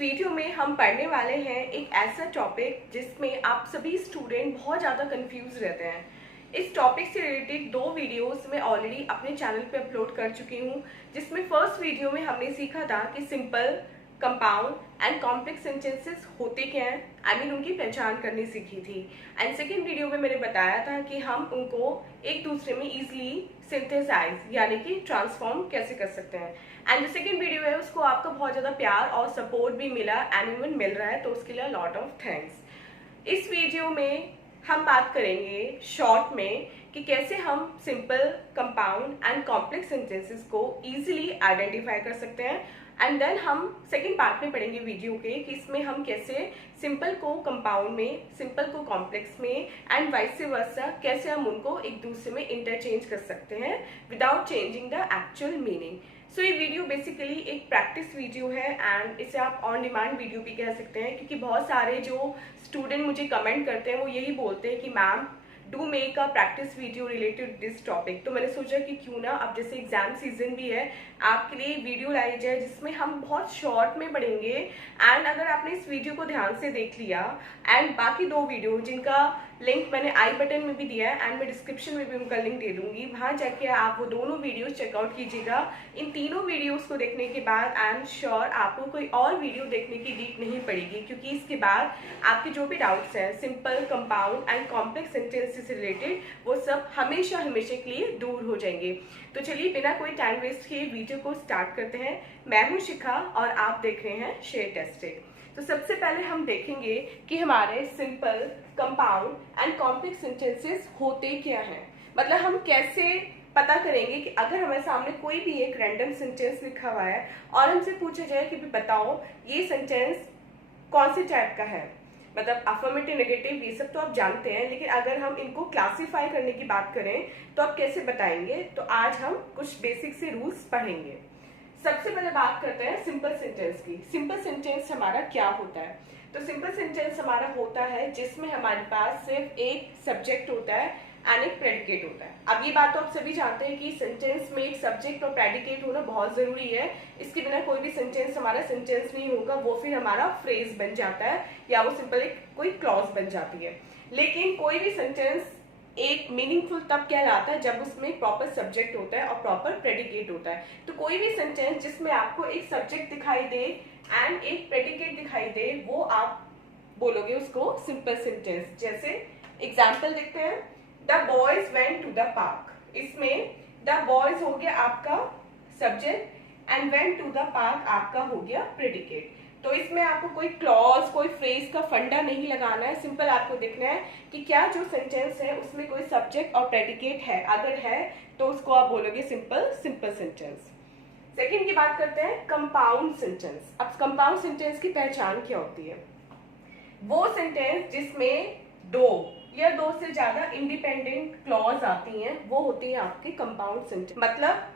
Video में हम पढ़ने वाले हैं एक ऐसा टॉपिक जिसमें आप सभी स्टूडेंट बहुत ज़्यादा कंफ्यूज रहते हैं। इस टॉपिक से रिलेटेड 2 वीडियोस मैं ऑलरेडी अपने चैनल पे अपलोड कर चुकी हूँ, जिसमें फर्स्ट वीडियो में हमने सीखा था कि simple, compound and complex sentences होते क्या हैं, उनकी पहचान करनी सीखी थी। एंड सेकेंड वीडियो में मैंने बताया था कि हम उनको एक दूसरे में ईजिली सिंथेसाइज यानी कि ट्रांसफॉर्म कैसे कर सकते हैं। एंड जो सेकेंड वीडियो है उसको आपका बहुत ज़्यादा प्यार और सपोर्ट भी मिला एंड इवन मिल रहा है, तो उसके लिए लॉट ऑफ थैंक्स। इस वीडियो में हम बात करेंगे शॉर्ट में कि कैसे हम simple, compound and complex sentences को इजीली आइडेंटिफाई कर सकते हैं। एंड देन हम सेकेंड पार्ट में पढ़ेंगे वीडियो के कि इसमें हम कैसे सिंपल को कंपाउंड में, सिंपल को कॉम्प्लेक्स में एंड वाइस वर्सा कैसे हम उनको एक दूसरे में इंटरचेंज कर सकते हैं without changing the actual meaning. So ये वीडियो बेसिकली एक प्रैक्टिस वीडियो है एंड इसे आप ऑन डिमांड वीडियो भी कह सकते हैं, क्योंकि बहुत सारे जो स्टूडेंट मुझे कमेंट करते हैं वो यही बोलते हैं कि ma'am do make a practice video related this topic. तो मैंने सोचा कि क्यों ना, अब जैसे एग्जाम सीजन भी है, आपके लिए वीडियो लाई जाए जिसमें हम बहुत शॉर्ट में पढ़ेंगे। एंड अगर आपने इस वीडियो को ध्यान से देख लिया एंड बाकी 2 वीडियो जिनका लिंक मैंने आई बटन में भी दिया है एंड मैं डिस्क्रिप्शन में भी उनका लिंक दे दूंगी, वहां जाके आप वो दोनों वीडियोस चेकआउट कीजिएगा। इन तीनों वीडियोस को देखने के बाद आई एम श्योर आपको कोई और वीडियो देखने की नीड नहीं पड़ेगी, क्योंकि इसके बाद आपके जो भी डाउट्स हैं simple, compound and complex sentences से रिलेटेड वो सब हमेशा हमेशा के लिए दूर हो जाएंगे। तो चलिए बिना कोई टाइम वेस्ट किए वीडियो को स्टार्ट करते हैं। मैं हूँ शिखा और आप देख रहे हैं शेयर टेस्टेड। तो सबसे पहले हम देखेंगे कि हमारे simple, compound and complex sentences होते क्या हैं। मतलब हम कैसे पता करेंगे कि अगर हमारे सामने कोई भी एक रैंडम सेंटेंस लिखा हुआ है और हमसे पूछा जाए कि बताओ ये सेंटेंस कौन से टाइप का है, मतलब अफर्मेटिव, नेगेटिव, ये सब तो आप जानते हैं, लेकिन अगर हम इनको क्लासिफाई करने की बात करें तो आप कैसे बताएंगे। तो आज हम कुछ बेसिक से रूल्स पढ़ेंगे। सबसे पहले बात करते हैं सिंपल सेंटेंस की। सिंपल सेंटेंस हमारा क्या होता है? तो सिंपल सेंटेंस हमारा होता है जिसमें हमारे पास सिर्फ एक सब्जेक्ट होता है एंड एक प्रेडिकेट होता है। अब ये बात तो आप सभी जानते हैं कि सेंटेंस में एक सब्जेक्ट और प्रेडिकेट होना बहुत जरूरी है। इसके बिना कोई भी सेंटेंस हमारा सेंटेंस नहीं होगा, वो फिर हमारा फ्रेज बन जाता है या वो सिंपल एक कोई क्लॉज बन जाती है। लेकिन कोई भी सेंटेंस एक मीनिंगफुल तब कहलाता है जब उसमें प्रॉपर सब्जेक्ट होता है और प्रॉपर प्रेडिकेट होता है। तो कोई भी सेंटेंस जिसमें आपको एक सब्जेक्ट दिखाई दे एंड एक प्रेडिकेट दिखाई दे, वो आप बोलोगे उसको सिंपल सेंटेंस। जैसे एग्जाम्पल देखते हैं, the boys went to the park. इसमें द बॉयज हो गया आपका subject and went to the park आपका हो गया प्रेडिकेट। तो इसमें आपको कोई क्लॉज, कोई फ्रेज का फंडा नहीं लगाना है, सिंपल आपको देखना है कि क्या जो सेंटेंस है उसमें कोई सब्जेक्ट और प्रेडिकेट है। अगर है तो उसको आप बोलोगे सिंपल सेंटेंस। सेकंड की बात करते हैं कंपाउंड सेंटेंस। अब कंपाउंड सेंटेंस की पहचान क्या होती है? वो सेंटेंस जिसमें 2 या 2 से ज्यादा इंडिपेंडेंट क्लॉज आती हैं, वो होती है आपके कंपाउंड सेंटेंस। मतलब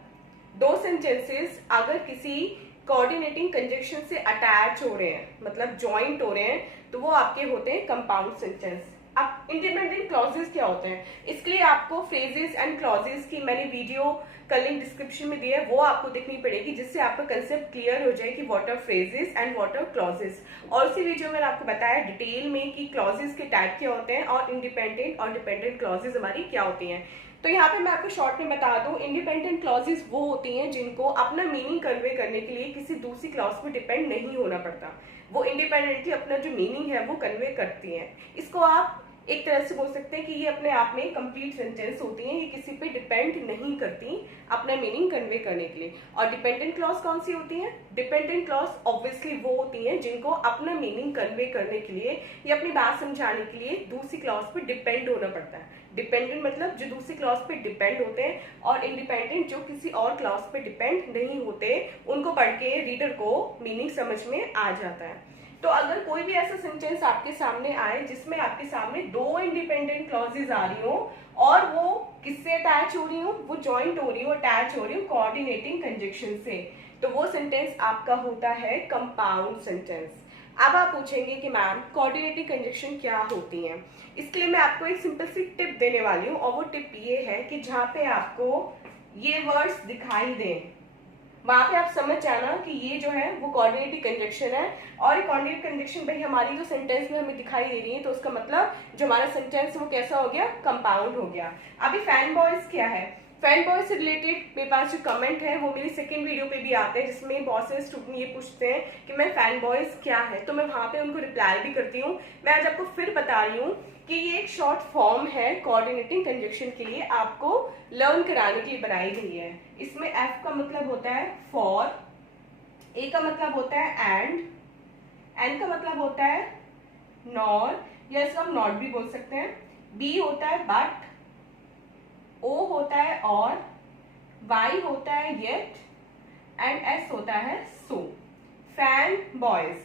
2 सेंटेंसेस अगर किसी कोऑर्डिनेटिंग कंजक्शन से अटैच हो रहे हैं, मतलब ज्वाइंट हो रहे हैं, तो वो आपके होते हैं कंपाउंड सेंटेंस। अब इंडिपेंडेंट क्लॉजेस क्या होते हैं, इसके लिए आपको फ्रेजेस एंड क्लॉजेस की मैंने वीडियो का लिंक डिस्क्रिप्शन में दिया है, वो आपको देखनी पड़ेगी, जिससे आपका कंसेप्ट क्लियर हो जाए कि what are phrases and what are clauses. और उसी वीडियो में आपको बताया डिटेल में कि क्लॉजेस के टाइप क्या होते हैं और इंडिपेंडेंट और डिपेंडेंट क्लॉजेस हमारी क्या होती हैं। तो यहाँ पे मैं आपको शॉर्ट में बता दूं, इंडिपेंडेंट क्लॉजेस वो होती हैं जिनको अपना मीनिंग कन्वे करने के लिए किसी दूसरी क्लॉज पे डिपेंड नहीं होना पड़ता। वो इंडिपेंडेंटली अपना जो मीनिंग है वो कन्वे करती हैं। इसको आप एक तरह से बोल सकते हैं कि ये अपने आप में कंप्लीट सेंटेंस होती हैं, ये किसी पे डिपेंड नहीं करती अपना मीनिंग कन्वे करने के लिए। और डिपेंडेंट क्लॉज कौन सी होती हैं? डिपेंडेंट क्लॉज ऑब्वियसली वो होती हैं जिनको अपना मीनिंग कन्वे करने के लिए या अपनी बात समझाने के लिए दूसरी क्लॉज पे डिपेंड होना पड़ता है। डिपेंडेंट मतलब जो दूसरी क्लॉज पे डिपेंड होते हैं, और इंडिपेंडेंट जो किसी और क्लॉज पे डिपेंड नहीं होते। उनको पढ़ के रीडर को मीनिंग समझ में आ जाता है। तो अगर कोई भी ऐसा सेंटेंस आपके सामने आए जिसमें आपके सामने 2 इंडिपेंडेंट क्लॉजेस आ रही हो और वो किससे अटैच हो रही हो, वो ज्वाइंट हो रही हो, अटैच हो रही हो कोऑर्डिनेटिंग कंजक्शन से, तो वो सेंटेंस आपका होता है कंपाउंड सेंटेंस। अब आप पूछेंगे कि मैम कोऑर्डिनेटिंग कंजक्शन क्या होती है? इसके लिए मैं आपको एक सिंपल सी टिप देने वाली हूँ, और वो टिप ये है कि जहाँ पे आपको ये वर्ड्स दिखाई दें वहां पे आप समझ जाना कि ये जो है वो कोऑर्डिनेटिव कंजक्शन है। और ये कोऑर्डिनेटिव कंजक्शन भाई हमारी जो सेंटेंस में हमें दिखाई दे रही है, तो उसका मतलब जो हमारा सेंटेंस वो कैसा हो गया, कंपाउंड हो गया। अभी फैन बॉयज क्या है, फैन बॉयज से रिलेटेड मेरे पास जो कमेंट है वो मेरी सेकंड वीडियो पे भी आते हैं, जिसमें बहुत से स्टूडेंट ये पूछते हैं कि मैं फैन बॉयज क्या है, तो मैं वहां पे उनको रिप्लाई भी करती हूँ। मैं आज आपको फिर बता रही हूँ कि ये एक शॉर्ट फॉर्म है कोऑर्डिनेटिंग कंजक्शन के लिए, आपको लर्न कराने के लिए बनाई गई है। इसमें एफ का मतलब होता है फॉर, ए का मतलब होता है एंड, एन का मतलब होता है नॉर या इसको हम नॉट भी बोल सकते हैं, बी होता है बट, ओ होता है और, वाई होता है येट एंड एस होता है so. Fan boys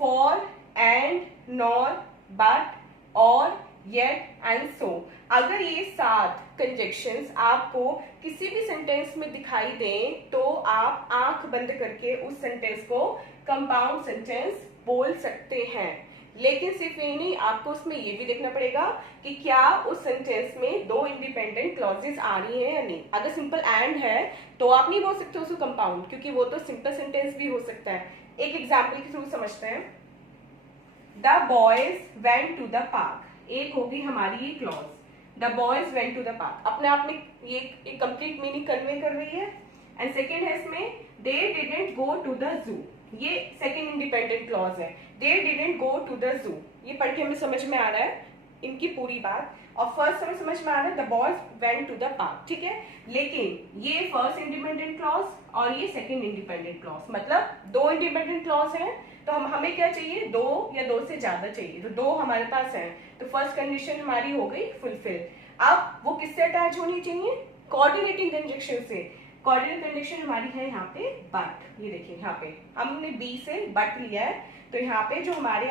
for and nor but or yet and so. अगर ये 7 कंजक्शंस आपको किसी भी सेंटेंस में दिखाई दें तो आप आंख बंद करके उस सेंटेंस को कंपाउंड सेंटेंस बोल सकते हैं। लेकिन सिर्फ यही नहीं, आपको उसमें ये भी देखना पड़ेगा कि क्या उस सेंटेंस में 2 इंडिपेंडेंट क्लॉजेस आ रही हैं या नहीं। अगर सिंपल एंड है तो आप नहीं बोल सकते उसको कंपाउंड, क्योंकि वो तो सिंपल सेंटेंस भी हो सकता है। एक एग्जाम्पल के थ्रू समझते हैं। The boys went to the park, एक होगी हमारी ये clause, the boys went to the park, अपने आप में ये कंप्लीट मीनिंग कन्वे कर रही है। एंड सेकेंड है इसमें they didn't go to the zoo, ये सेकेंड इंडिपेंडेंट क्लॉज है, they didn't go to the zoo. ये पढ़ के हमें समझ में आ रहा है इनकी पूरी बात, और फर्स्ट हमें समझ में आ रहा है the boys went to the park, ठीक है। लेकिन ये फर्स्ट इंडिपेंडेंट क्लॉज और ये सेकेंड इंडिपेंडेंट क्लॉज, मतलब 2 इंडिपेंडेंट क्लॉज हैं, तो हमें क्या चाहिए, 2 या 2 से ज्यादा चाहिए, तो 2 हमारे पास है, तो फर्स्ट कंडीशन हमारी हो गई फुलफिल। अब वो किससे अटैच होनी चाहिए, कोऑर्डिनेटिंग कंजक्शन से। कोऑर्डिनेटिंग कंजक्शन हमारी है यहाँ पे बट, ये देखिए यहाँ पे हमने बी से बट लिया है, तो यहाँ पे जो हमारे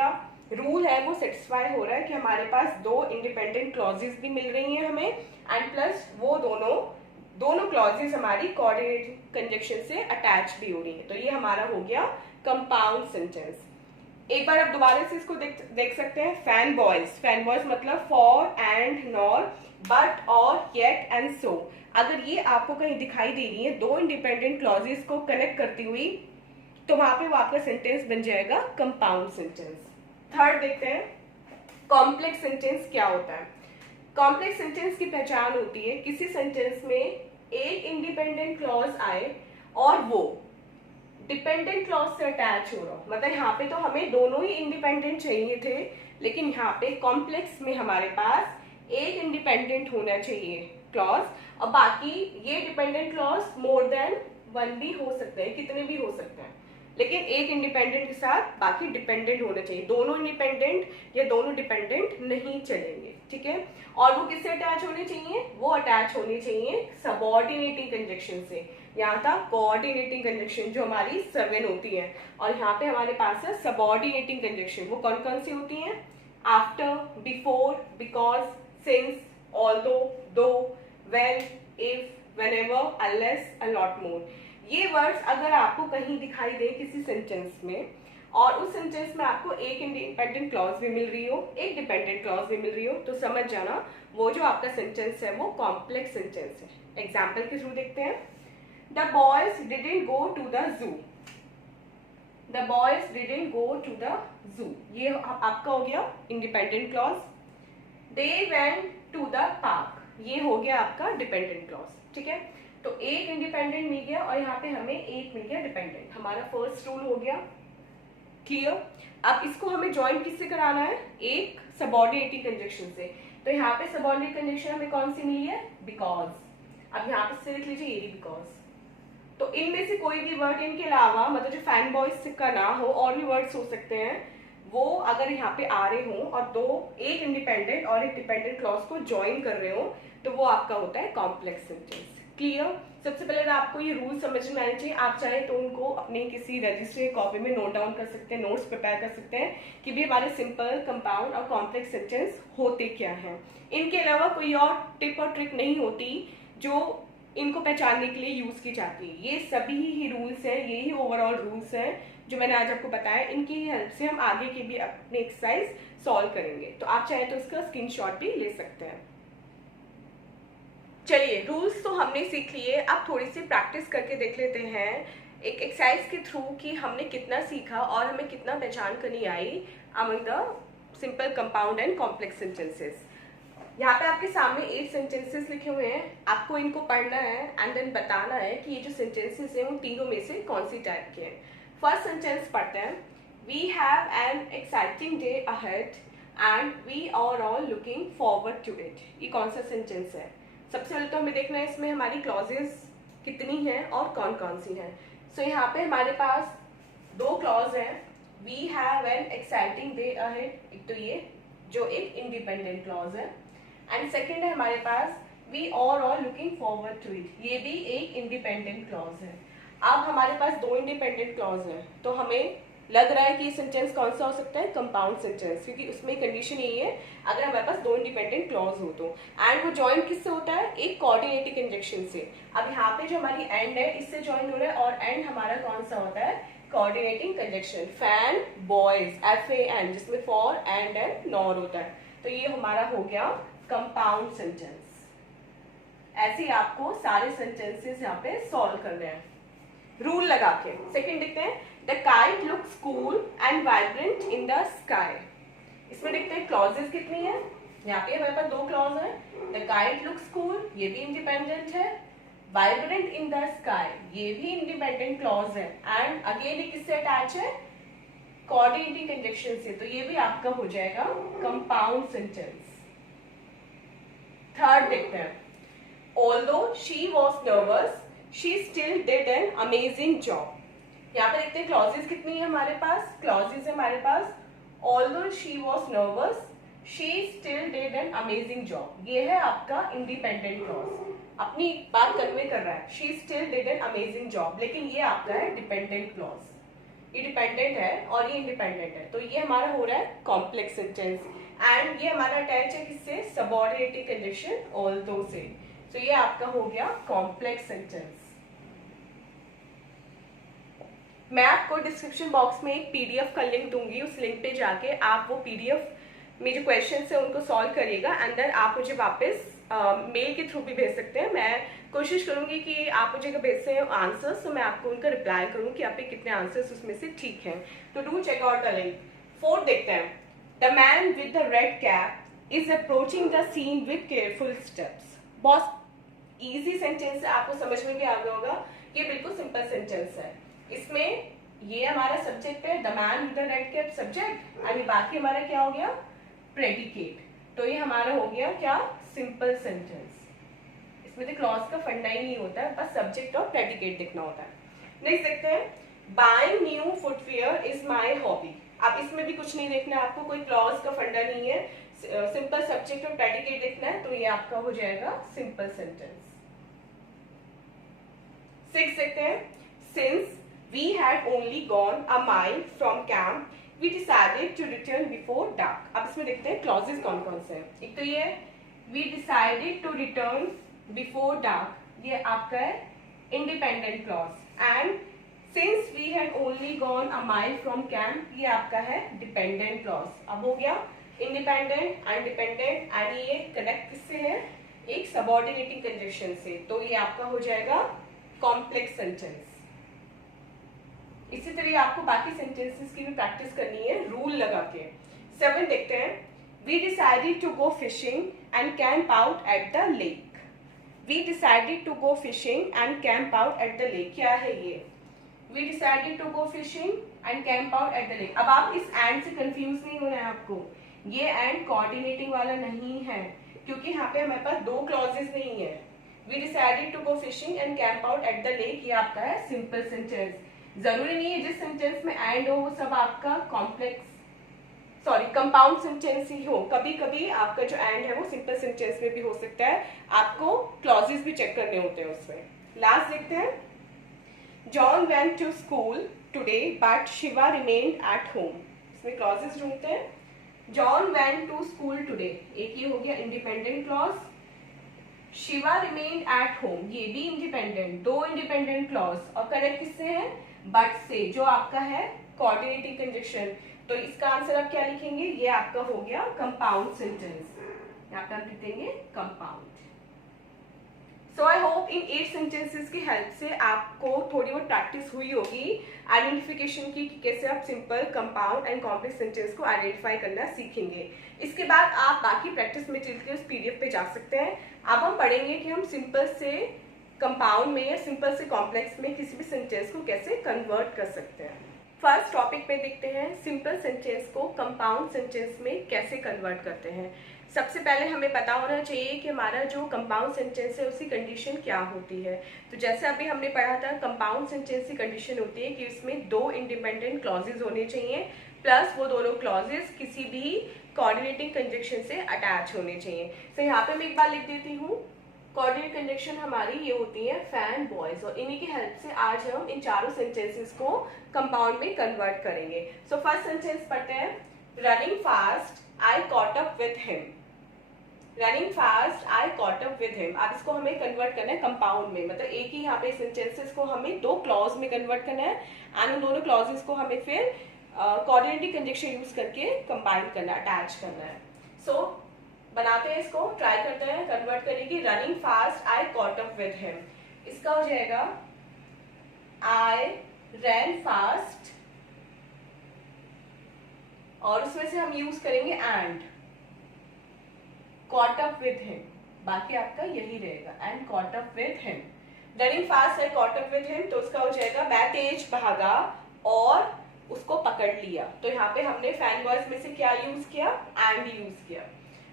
रूल है वो सेटिस्फाई हो रहा है कि हमारे पास 2 इंडिपेंडेंट क्लॉजेस भी मिल रही हैं हमें, एंड प्लस वो दोनों क्लॉजेस हमारी कोऑर्डिनेटिंग कंजक्शन से अटैच भी हो रही है, तो ये हमारा हो गया कंपाउंड सेंटेंस। एक बार आप दोबारा से इसको देख सकते हैं। फैन बॉयज मतलब for and nor but or yet and so. अगर ये आपको कहीं दिखाई दे रही है 2 इंडिपेंडेंट क्लॉजेस को कनेक्ट करती हुई, तो वहां पे वो आपका सेंटेंस बन जाएगा कंपाउंड सेंटेंस। थर्ड देखते हैं, कॉम्प्लेक्स सेंटेंस क्या होता है। कॉम्प्लेक्स सेंटेंस की पहचान होती है किसी सेंटेंस में एक इंडिपेंडेंट क्लॉज आए और वो डिपेंडेंट क्लॉज से अटैच हो रहा हो, मतलब यहाँ पे तो हमें दोनों ही इंडिपेंडेंट चाहिए थे, लेकिन यहाँ पे कॉम्प्लेक्स में हमारे पास एक इंडिपेंडेंट होना चाहिए क्लॉज, और बाकी ये डिपेंडेंट क्लॉज मोर देन 1 भी हो सकते हैं, कितने भी हो सकते हैं, लेकिन एक इंडिपेंडेंट के साथ बाकी डिपेंडेंट होने चाहिए। दोनों इंडिपेंडेंट या दोनों डिपेंडेंट नहीं चलेंगे, ठीक है। और वो किससे अटैच होने चाहिए, वो अटैच होने चाहिए सबऑर्डिनेटिंग कंजक्शन से। यहाँ था कोऑर्डिनेटिंग कंजक्शन जो हमारी 7 होती है, और यहाँ पे हमारे पास है सबऑर्डिनेटिंग कंजक्शन। वो कौन कौन सी होती हैं, after, before, because, since, although, though, when, if, whenever, unless, a lot more. ये वर्ड्स अगर आपको कहीं दिखाई दे किसी सेंटेंस में, और उस सेंटेंस में आपको एक इंडिपेंडेंट क्लॉज भी मिल रही हो, एक डिपेंडेंट क्लॉज भी मिल रही हो, तो समझ जाना वो जो आपका सेंटेंस है वो कॉम्प्लेक्स सेंटेंस है। एग्जाम्पल के थ्रू देखते हैं। The boys didn't go to the zoo, the boys didn't go to the zoo, ये आपका हो गया independent clause. They went to the park, ये हो गया आपका डिपेंडेंट क्लॉज, ठीक है। तो एक इंडिपेंडेंट मिल गया और यहाँ पे हमें एक मिल गया डिपेंडेंट, हमारा फर्स्ट रूल हो गया क्लियर। अब इसको हमें ज्वाइन किससे कराना है, एक सबऑर्डिनेटिंग कंजक्शन से। तो यहाँ पे सबऑर्डिनेट कंजक्शन हमें कौन सी मिली है, बिकॉज। अब यहाँ पे से लिख लीजिए ये भी बिकॉज। तो इनमें से कोई भी वर्ड इनके अलावा, मतलब जो फैन बॉयज का ना हो, और भी वर्ड्स हो सकते हैं, वो अगर यहाँ पे आ रहे हो और एक इंडिपेंडेंट और एक डिपेंडेंट क्लॉज को ज्वाइन कर रहे हो, तो वो आपका होता है कॉम्प्लेक्स सेंटेंस। क्लियर। सबसे पहले आपको ये रूल समझ में आने चाहिए। आप चाहे तो उनको अपने किसी रजिस्टर कॉपी में नोट डाउन कर सकते हैं, नोट्स प्रिपेयर कर सकते हैं कि भी हमारे सिंपल, कंपाउंड और कॉम्प्लेक्स सेंटेंस होते क्या हैं। इनके अलावा कोई और टिप और ट्रिक नहीं होती जो इनको पहचानने के लिए यूज की जाती है। ये सभी ही रूल्स हैं, यही ओवरऑल रूल्स हैं जो मैंने आज आपको बताया। इनकी हेल्प से हम आगे की भी अपनी एक्सरसाइज सॉल्व करेंगे। तो आप चाहे तो इसका स्क्रीनशॉट भी ले सकते हैं। चलिए, रूल्स तो हमने सीख लिए, अब थोड़ी सी प्रैक्टिस करके देख लेते हैं। एक एक्सरसाइज के थ्रू कि हमने कितना सीखा और हमें कितना पहचान करनी आई among the simple, compound and complex sentences. यहाँ पे आपके सामने 8 सेंटेंसेस लिखे हुए हैं, आपको इनको पढ़ना है एंड देन बताना है कि ये जो सेंटेंसेस हैं उन तीनों में से कौन सी टाइप के हैं। फर्स्ट सेंटेंस पढ़ते हैं। We have an exciting day ahead and we are all looking forward to it. ये कौन सा सेंटेंस है? सबसे पहले तो हमें देखना है इसमें हमारी क्लॉजेस कितनी हैं और कौन कौन सी हैं। सो यहाँ पे हमारे पास 2 क्लॉज हैं। We have an exciting day ahead, एक तो ये जो एक इंडिपेंडेंट क्लॉज है, एंड सेकेंड है हमारे पास we are all looking forward to it, ये भी एक इंडिपेंडेंट क्लॉज है। अब हमारे पास 2 इंडिपेंडेंट क्लॉज हैं, तो हमें लग रहा है कि ये सेंटेंस कौन सा हो सकता है? कंपाउंड सेंटेंस, क्योंकि उसमें कंडीशन यही है अगर हमारे पास 2 इंडिपेंडेंट क्लॉज हो तो। एंड वो ज्वाइन किससे होता है? एक कोऑर्डिनेटिंग कंजंक्शन से। अब यहाँ पे जो हमारी एंड है इससे ज्वाइन हो रहा है, और एंड हमारा कौन सा होता है? Coordinating conjunction. Fan boys, FAN, जिसमें फॉर एंड नॉर होता है। तो ये हमारा हो गया कंपाउंड सेंटेंस। ऐसे आपको सारे सेंटेंसेस यहाँ पे सॉल्व करने हैं रूल लगा के। सेकंड देखते हैं, the kite looks cool and vibrant in the sky. इसमें देखते हैं क्लॉजेस कितनी है। यहाँ पे हमारे पास 2 क्लॉज है। द काइट लुक्स कूल, ये भी इंडिपेंडेंट है। वाइब्रेंट इन द स्काई, ये भी इंडिपेंडेंट क्लॉज है। एंड अगेन ये किससे अटैच है? कोऑर्डिनेटिंग कंजंक्शन से, तो ये भी आपका हो जाएगा कंपाउंड सेंटेंस। थर्ड देखते हैं, although she was nervous, she still did an amazing job। यहाँ पे देखते हैं क्लॉजेस कितनी है हमारे पास। क्लॉजेस है हमारे पास although she was nervous, she still did an amazing job। ये है आपका इंडिपेंडेंट क्लॉज, अपनी बात कन्वे कर रहा है। she still did an amazing job, लेकिन ये आपका है डिपेंडेंट क्लॉज। ये डिपेंडेंट है और ये इंडिपेंडेंट है, तो ये हमारा हो रहा है कॉम्प्लेक्स सेंटेंस। एंड ये हमारा अटैच है किससे? सबऑर्डिनेटिंग कंजंक्शन ऑल्दो से। तो ये आपका हो गया कॉम्प्लेक्स सेंटेंस। मैं आपको डिस्क्रिप्शन बॉक्स में एक PDF का लिंक दूंगी, उस लिंक पे जाके आप वो PDF में जो क्वेश्चन है उनको सॉल्व करिएगा, एंड देन आप मुझे वापस मेल के थ्रू भी भेज सकते हैं। मैं कोशिश करूंगी कि आप मुझे भेजते हैं आंसर्स, तो मैं आपको उनका रिप्लाई करूँ कि आपके कितने आंसर्स उसमें से ठीक हैं। तो do check out the link. Fourth देखते हैं, the man with the red cap is approaching the scene with careful steps. बहुत इजी सेंटेंस है, आपको समझ में भी आ गया होगा। ये बिल्कुल सिंपल सेंटेंस है। इसमें ये हमारा सब्जेक्ट है, the man with the red cap subject, और बाकी हमारा क्या हो गया? प्रेडिकेट। तो ये हमारा हो गया क्या? Simple sentence. इसमें तो क्लॉज का फंडा ही नहीं होता है, बस सब्जेक्ट और प्रेडिकेट दिखना होता है। नेक्स्ट देखते हैं, buying new footwear is my hobby. अब इसमें भी कुछ नहीं देखना है आपको, कोई क्लॉज का फंडा नहीं है, सिंपल सब्जेक्ट और प्रेडिकेट देखना है, तो ये आपका हो जाएगा सिंपल सेंटेंस। 6 देखते हैं, since we had only gone a mile from camp we decided to return before dark. अब इसमें देखते हैं क्लॉजेस कौन कौन से हैं। एक तो ये we decided to return before dark, ये आपका है independent clause. And since we had only gone a mile from camp, ये आपका है डिपेंडेंट क्लॉज। अब हो गया इंडिपेंडेंट एंड डिपेंडेंट, एंड ये कनेक्ट किससे है? एक सबऑर्डिनेटिंग कंजंक्शन से, तो ये आपका हो जाएगा कॉम्प्लेक्स सेंटेंस। इसी तरह आपको बाकी सेंटेंसेस की भी प्रैक्टिस करनी है रूल लगा के। 7 देखते हैं, we decided to go fishing and camp out at the lake. We decided to go fishing and camp out at the lake, क्या है ये? We decided to go fishing and camp out at the lake. अब आप इस and से confuse नहीं होना है आपको, ये एंड कोऑर्डिनेटिंग वाला नहीं है, क्योंकि यहाँ पे हमारे पास 2 क्लॉजेस नहीं है। We decided to go fishing and camp out at the lake, ये आपका है सिंपल सेंटेंस। जरूरी नहीं है जिस सेंटेंस में एंड हो वो सब आपका कंपाउंड सेंटेंस ही हो। कभी कभी आपका जो एंड है वो सिंपल सेंटेंस में भी हो सकता है, आपको क्लॉजेस भी चेक करने होते हैं उसमें। लास्ट देखते हैं, John went to school today but Shiva remained at home. इसमें क्लॉजेस ढूंढते हैं। John went to school today, एक ये हो गया independent clause. Shiva remained at home, ये भी इंडिपेंडेंट, 2 इंडिपेंडेंट क्लॉज, और कनेक्ट किससे है? बट से, जो आपका है कोऑर्डिनेटिंग कंजंक्शन। तो इसका आंसर आप क्या लिखेंगे? ये आपका हो गया कंपाउंड सेंटेंस। यहाँ पे आप लिखेंगे compound. So I hope in 8 sentences की हेल्प से आपको थोड़ी बहुत प्रैक्टिस हुई होगी आइडेंटिफिकेशन की कि कैसे आप simple, compound and complex sentence को आइडेंटिफाई करना सीखेंगे। इसके बाद आप बाकी प्रैक्टिस मटेरियल के उस पीडीएफ पे जा सकते हैं। अब हम पढ़ेंगे कि हम सिंपल से कंपाउंड में या सिंपल से कॉम्प्लेक्स में किसी भी सेंटेंस को कैसे कन्वर्ट कर सकते हैं। फर्स्ट टॉपिक पे देखते हैं सिंपल सेंटेंस को कंपाउंड सेंटेंस में कैसे कन्वर्ट करते हैं। सबसे पहले हमें पता होना चाहिए कि हमारा जो कंपाउंड सेंटेंस है उसकी कंडीशन क्या होती है। तो जैसे अभी हमने पढ़ा था, कंपाउंड सेंटेंस की कंडीशन होती है कि उसमें 2 इंडिपेंडेंट क्लॉजेज होने चाहिए, प्लस वो दोनों क्लॉजेज किसी भी कोऑर्डिनेटिंग कंजक्शन से अटैच होने चाहिए। तो यहाँ पे मैं एक बार लिख देती हूँ, कोऑर्डिनेट कंजक्शन हमारी ये होती है फैन बॉयज, और इन्हीं की हेल्प से आज हम इन चारों सेंटेंसेस को कंपाउंड में कन्वर्ट करेंगे। सो फर्स्ट सेंटेंस पढ़ते हैं, running fast I caught up with him. Running fast I caught up with him. अब इसको हमें कन्वर्ट करना है कंपाउंड में, मतलब एक ही यहाँ पे सेंटेंसेस को हमें 2 क्लॉज में कन्वर्ट करना है एंड उन दोनों क्लॉजेस को हमें फिर कोऑर्डिनेटिंग कंजक्शन यूज करके कंबाइन करना है, अटैच करना है। सो बनाते हैं इसको, ट्राई करते हैं कन्वर्ट करने की। Running fast I caught up with him, इसका हो जाएगा आई रैन फास्ट, और उसमें से हम यूज करेंगे and caught up with him, बाकी आपका यही रहेगा and caught up with him। Running fast है caught up with him, तो उसका हो जाएगा मैं तेज भागा और उसको पकड़ लिया। तो यहाँ पे हमने फैन बॉयज में से क्या यूज किया, एंड यूज किया।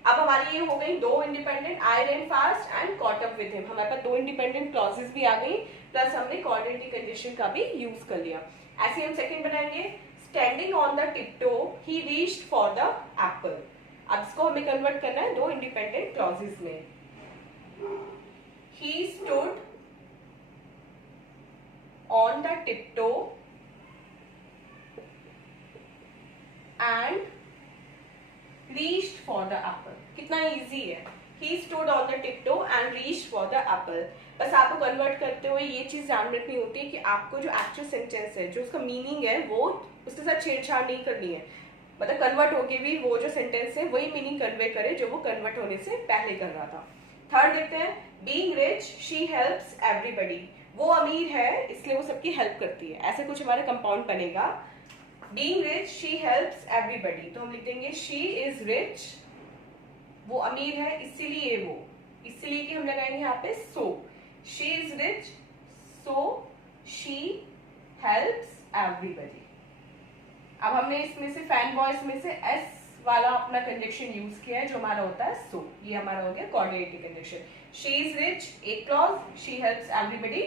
अब हमारी ये हो गई 2 independent, I run fast and caught up with him। हमारे पास 2 इंडिपेंडेंट क्लॉजेस भी आ गई, प्लस हमने कोऑर्डिनेटिंग कंडीशन का भी यूज कर लिया। ऐसे हम सेकंड बनाएंगे, standing on the tiptoe he reached for the apple. अब इसको हमें कन्वर्ट करना है 2 इंडिपेंडेंट क्लॉजेस में। He stood on the tiptoe and reached for the apple। कितना इजी है, He stood on the tiptoe and reached for the apple। बस आपको कन्वर्ट करते हुए ये चीज ध्यान रखनी होती है कि आपको जो एक्चुअल सेंटेंस है, जो उसका मीनिंग है, वो उसके साथ छेड़छाड़ नहीं करनी है। मतलब कन्वर्ट होके भी वो जो सेंटेंस है वही मीनिंग कन्वे करे जो वो कन्वर्ट होने से पहले कर रहा था। थर्ड देखते हैं, being rich she helps everybody. वो अमीर है इसलिए वो सबकी हेल्प करती है, ऐसे कुछ हमारा कंपाउंड बनेगा। Being rich she helps everybody, तो हम लिख देंगे शी इज रिच, वो अमीर है इसीलिए वो, इसलिए कि हम लगाएंगे यहाँ पे so, she is rich so she helps everybody. अब हमने इसमें से फैन बॉयज में से एस वाला अपना कंजक्शन यूज किया है जो हमारा होता है सो, ये हमारा हो गया coordinating conjunction. She is rich एक क्लॉज, शी हेल्प्स एवरीबडी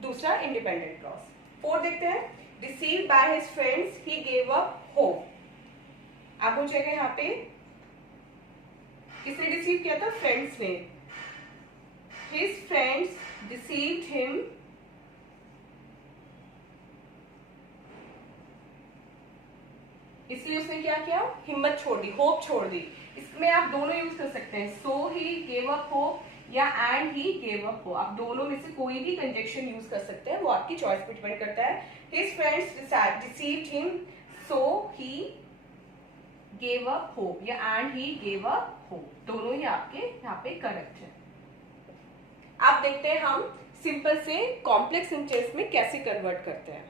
दूसरा इंडिपेंडेंट क्लॉज। फोर्थ देखते हैं, deceived by his friends he gave up hope. अब हो जाएगा यहाँ पे किसने डिसीव किया था, फ्रेंड्स ने। हिज फ्रेंड्स डिसीव्ड हिम इसलिए उसने क्या किया, हिम्मत छोड़ दी, होप छोड़ दी। इसमें आप दोनों यूज कर सकते हैं, सो ही गेव अप होप या and he gave up hope. आप दोनों में से कोई भी कंजक्शन यूज कर सकते हैं, वो आपकी चॉइस पे डिपेंड करता है। His friends deceived him so he gave up hope या and he gave up hope, दोनों ही आपके यहाँ पे करेक्ट है। अब देखते हैं हम सिंपल से कॉम्प्लेक्स सेंटेंस में कैसे कन्वर्ट करते हैं।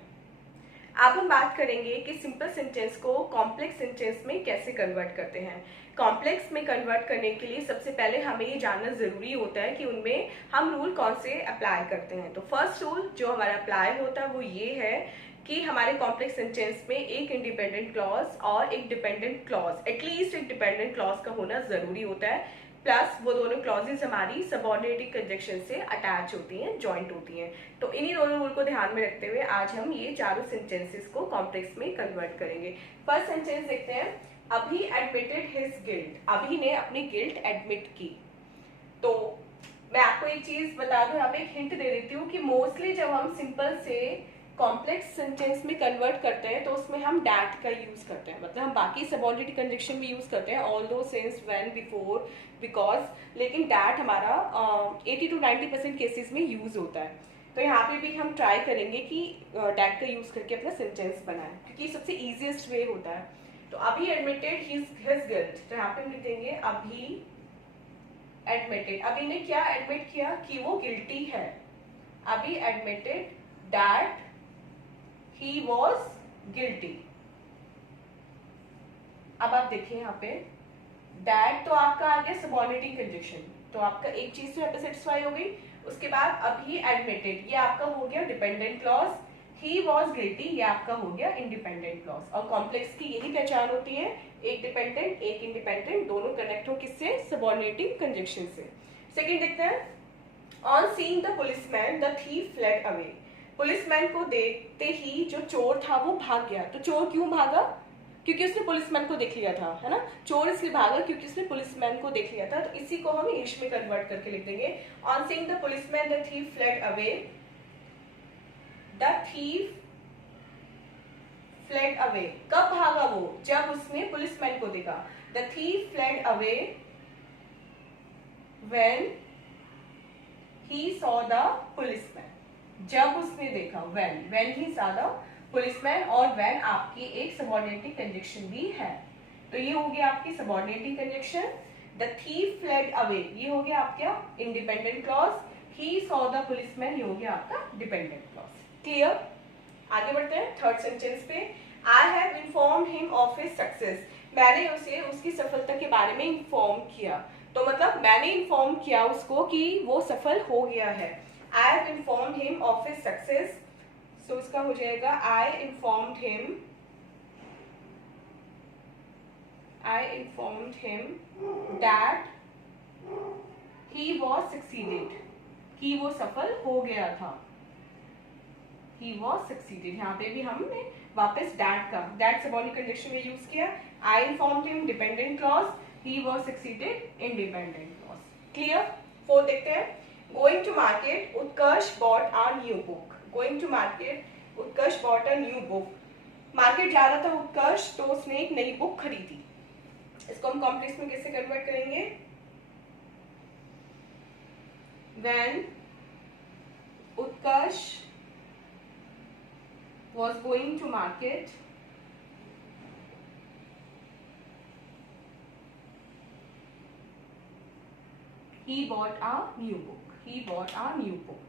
अब हम बात करेंगे कि सिंपल सेंटेंस को कॉम्प्लेक्स सेंटेंस में कैसे कन्वर्ट करते हैं। कॉम्प्लेक्स में कन्वर्ट करने के लिए सबसे पहले हमें ये जानना जरूरी होता है कि उनमें हम रूल कौन से अप्लाई करते हैं। तो फर्स्ट रूल जो हमारा अप्लाई होता है वो ये है कि हमारे कॉम्प्लेक्स सेंटेंस में एक इंडिपेंडेंट क्लॉज और एक डिपेंडेंट क्लॉज, एटलीस्ट एक डिपेंडेंट क्लॉज का होना जरूरी होता है, प्लस वो दोनों क्लॉजेज हमारी सबऑर्डिनेटिंग कंजक्शन से अटैच होती हैं, जॉइंट होती हैं। तो इन्हीं दोनों रूल को ध्यान में रखते हुए आज हम ये चारों सेंटेंसेस को कॉम्प्लेक्स में कन्वर्ट करेंगे। फर्स्ट सेंटेंस देखते हैं, अभी एडमिटेड हिज गिल्ट। अभी ने अपनी गिल्ट एडमिट की। तो मैं आपको एक चीज बता दूं, यहाँ पे एक हिंट दे देती हूँ कि मोस्टली जब हम सिंपल से कॉम्प्लेक्स सेंटेंस में कन्वर्ट करते हैं तो उसमें हम डैट का यूज करते हैं, मतलब हम बाकी सबऑर्डिनेट कंजक्शन भी यूज करते हैं, although, since, when, before, because, लेकिन डैट हमारा 80 to 90% केसेस में यूज होता है। तो यहाँ पे भी हम ट्राई करेंगे कि डैट का यूज करके अपना सेंटेंस बनाएं, क्योंकि सबसे इजीएस्ट वे होता है। तो अभी एडमिटेड हिज गिल्ट, तो यहाँ पे हम लिख देंगे अभी एडमिटेड, अभी ने क्या एडमिट किया कि वो गिल्टी है, अभी admitted that he was guilty. अब आप देखिए यहाँ पे दैट तो आपका आ गया सबऑर्डिनेटिंग कंजक्शन, तो आपका एक चीज तो यहाँ पे सेटिस्फाई हो गई। उसके बाद अभी एडमिटेड, ये आपका हो गया dependent clause, he was guilty, ये आपका हो गया इंडिपेंडेंट क्लॉज। और कॉम्प्लेक्स की यही पहचान होती है, एक डिपेंडेंट एक इंडिपेंडेंट, दोनों कनेक्ट हो किससे, सबऑर्डिनेटिंग कंजक्शन से। सेकेंड देखते हैं, on seeing the policeman the thief fled away, policeman को देखते ही जो चोर था वो भाग गया। तो चोर क्यों भागा, क्योंकि उसने पुलिसमैन को देख लिया था, है ना। चोर इसलिए भागा क्योंकि उसने पुलिसमैन को देख लिया था। तो इसी को हम इंग्लिश में कन्वर्ट करके लिख देंगे, on seeing the policeman the thief fled away, the thief fled away. कब भागा वो, जब उसने पुलिसमैन को देखा। The thief fled away when he saw the policeman, जब उसने देखा, when he saw the policeman, और व्हेन आपकी एक सबऑर्डिनेटिंग कंजक्शन भी है। तो ये हो गया आपकी subordinating conjunction. The thief fled away, ये हो गया आपका independent clause, he saw the policeman, ये हो गया आपका डिपेंडेंट क्लॉज। क्लियर, आगे बढ़ते हैं थर्ड सेंटेंस पे। आई have informed him of his success, मैंने उसे उसकी सफलता के बारे में इन्फॉर्म किया। तो मतलब मैंने इन्फॉर्म किया उसको कि वो सफल हो गया है। I have informed him of his success, तो उसका हो जाएगा I informed him that he was succeeded, कि वो सफल हो गया था, ही वॉज सक्सीडेड। यहाँ पे भी हमने वापस दैट सबऑर्डिनेट कंजक्शन में यूज किया। I informed him dependent clause, he was succeeded independent clause. Clear. Fourth देखते हैं, going to market Utkarsh bought a new book, going to market Utkarsh bought a new book, market जा रहा था उत्कर्ष तो उसने एक नई बुक खरीदी। इसको हम कॉम्प्लेक्स में कैसे कन्वर्ट करेंगे, when Utkarsh was going to market, he bought a new book, he bought a new book।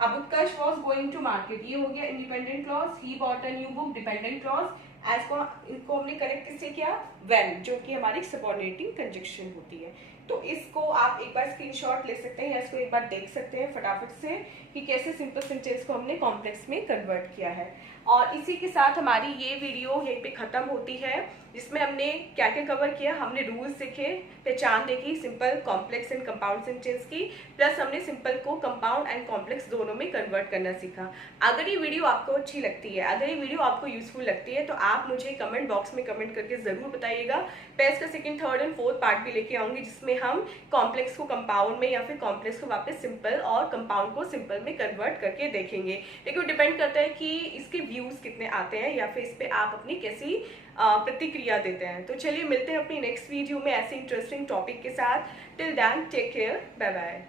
अब उत्कर्ष was going to market, ये हो गया independent clause, he bought a new book dependent clause. एज को इनको हमने करेक्ट किससे किया, when, जो कि हमारी सबऑर्डिनेटिंग कंजक्शन होती है। तो इसको आप एक बार स्क्रीनशॉट ले सकते हैं या इसको एक बार देख सकते हैं फटाफट से कि कैसे सिंपल सेंटेंस को हमने कॉम्प्लेक्स में कन्वर्ट किया है। और इसी के साथ हमारी ये वीडियो यहीं पे खत्म होती है, जिसमें हमने क्या क्या कवर किया, हमने रूल्स सीखे, पहचान देखी simple, complex and compound sentence की, प्लस हमने सिंपल को कंपाउंड एंड कॉम्प्लेक्स दोनों में कन्वर्ट करना सीखा। अगर ये वीडियो आपको अच्छी लगती है, अगर ये वीडियो आपको यूजफुल लगती है, तो आप मुझे कमेंट बॉक्स में कमेंट करके जरूर बताइएगा। मैं इसका second, third and fourth part भी लेके आऊंगी, जिसमें हम कॉम्प्लेक्स को कंपाउंड में या फिर कॉम्प्लेक्स को वापस सिंपल और कंपाउंड को सिंपल में कन्वर्ट करके देखेंगे। लेकिन डिपेंड करता है कि इसके व्यूज कितने आते हैं या फिर इस पे आप अपनी कैसी प्रतिक्रिया देते हैं। तो चलिए मिलते हैं अपनी नेक्स्ट वीडियो में ऐसे इंटरेस्टिंग टॉपिक के साथ। Till then take care, bye bye.